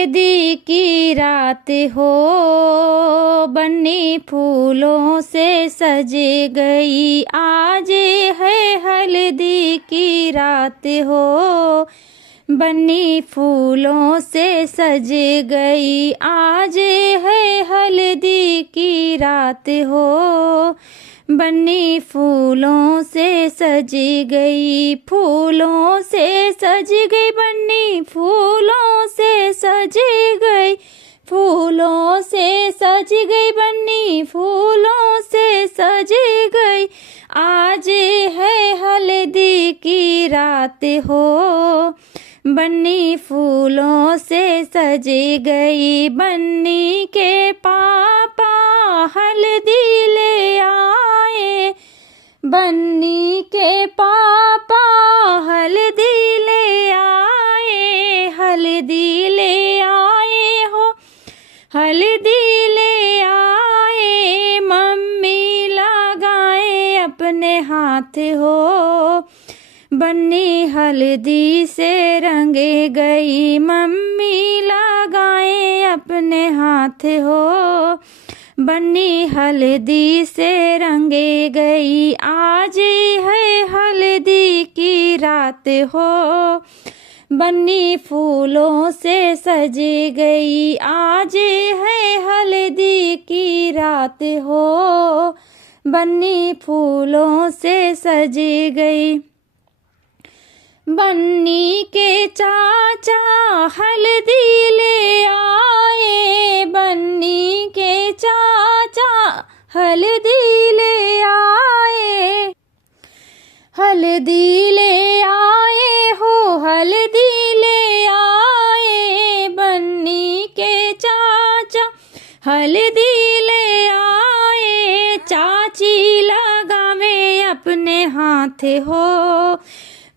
हल्दी की रात हो, बन्नी फूलों से सज गई। आज है हल्दी की रात हो, बन्नी फूलों से सज गई। आज है हल्दी की रात हो, बन्नी फूलों से सज गई। फूलों से सज गई बन्नी, फूलों से सज गई। फूलों से सज गई बन्नी, फूलों से सज गई। आज है हल्दी की रात हो, बन्नी फूलों से सज गई। बन्नी के पापा हल्दी ले आए, बन्नी के पापा हल्दी ले आए। हल्दी ले आए हो, हल्दी ले आए। मम्मी लगाए अपने हाथ हो, बन्नी हल्दी से रंगे गई। मम्मी लगाए अपने हाथ हो, बन्नी हल्दी से रंगे गई। आज है हल्दी की रात हो, बन्नी फूलों से सज गई। आज है हल्दी की रात हो, बन्नी फूलों से सज गई। बन्नी के चाचा हल्दी ले आए, बन्नी के चाचा हल्दी ले आए। हल्दी ले आए हो, हल्दी ले आए। बन्नी के चाचा हल्दी ले आए। चाची लगावे अपने हाथ हो,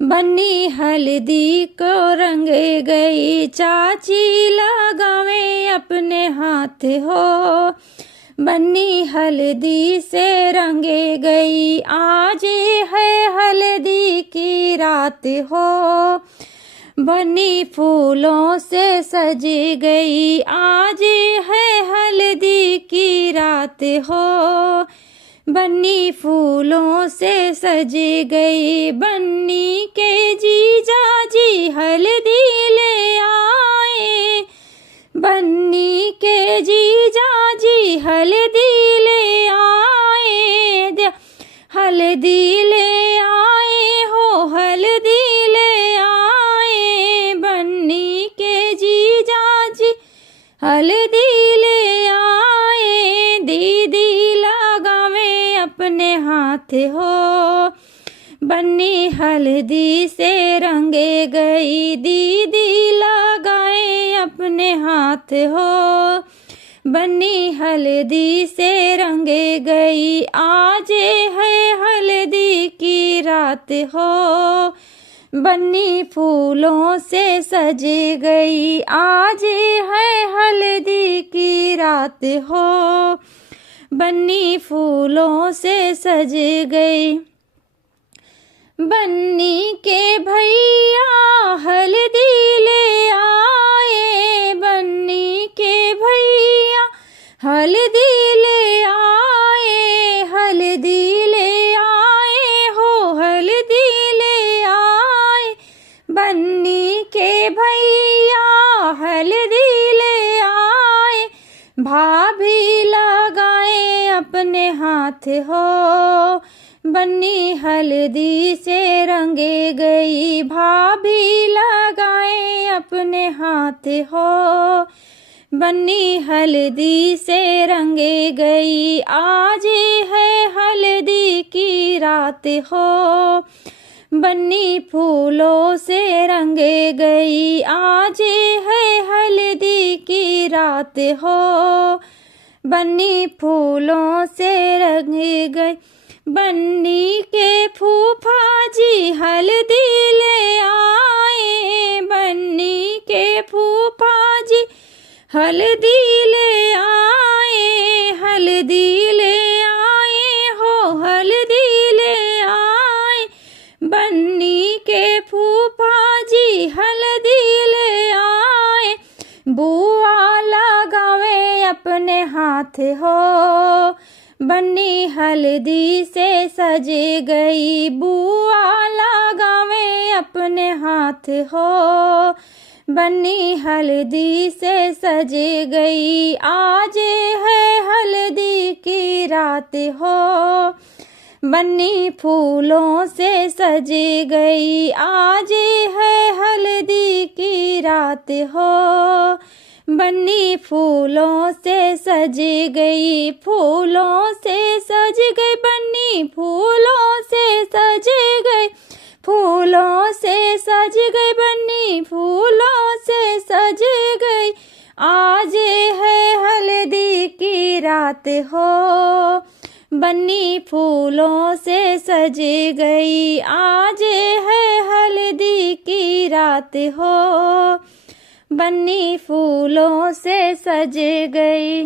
बन्नी हल्दी को रंगे गई। चाची लगावे अपने हाथ हो, बन्नी हल्दी से रंगे गई। आज है हल्दी की रात हो, बन्नी फूलों से सज गई। आज है हल्दी की रात हो, बन्नी फूलों से सज गई। बन्नी के जीजा जी हल्दी ले आए, बन्नी के जीजा जी हल्दी ले आए। हल्दी ले आए हो, हल्दी ले आए। बन्नी के जीजा जी हल्दी ले आए। दीदी लगावे अपने हाथ हो, बन्नी हल्दी से रंगे गई। दीदी लगाए अपने हाथ हो, बन्नी हल्दी से रंगे गई। आज है हल्दी की रात हो, बन्नी फूलों से सज गई। आज है हल्दी की रात हो, बन्नी फूलों से सज गई। बन्नी के भैया हल्दी ले आए, बन्नी के भैया हल्दी ले आए। हल्दी ले आए हो, हल्दी ले आए। बन्नी के भैया हल्दी ले आए। भाभी लगाए अपने हाथ हो, बन्नी हल्दी से रंगे गई। भाभी लगाए अपने हाथ हो, बन्नी हल्दी से रंगे गई। आज है हल्दी की रात हो, बन्नी फूलों से रंगे गई। आज है हल्दी की रात हो, बन्नी फूलों से रंगे गई। बन्नी के फूफा जी हल्दी ले आए, बन्नी के फूफा जी हल्दी ले आए। हल्दी ले आए हो, हल्दी ले आए। बन्नी के फूफा जी हल्दी ले आए। बुआ लगावे अपने हाथ हो, बन्नी हल्दी से सज गई। बुआ लगावे अपने हाथ हो, बन्नी हल्दी से सज गई। आज है हल्दी की रात हो, बन्नी फूलों से सज गई। आज है हल्दी की रात हो, बन्नी फूलों से सज गई। फूलों से सज गई बन्नी, फूलों से सज गई, फूलों से सज गई बन्नी, फूलों से सज गई। आज है हल्दी की रात हो, बन्नी फूलों से सज गई। आज है हल्दी की रात हो, बन्नी फूलों से सज गई।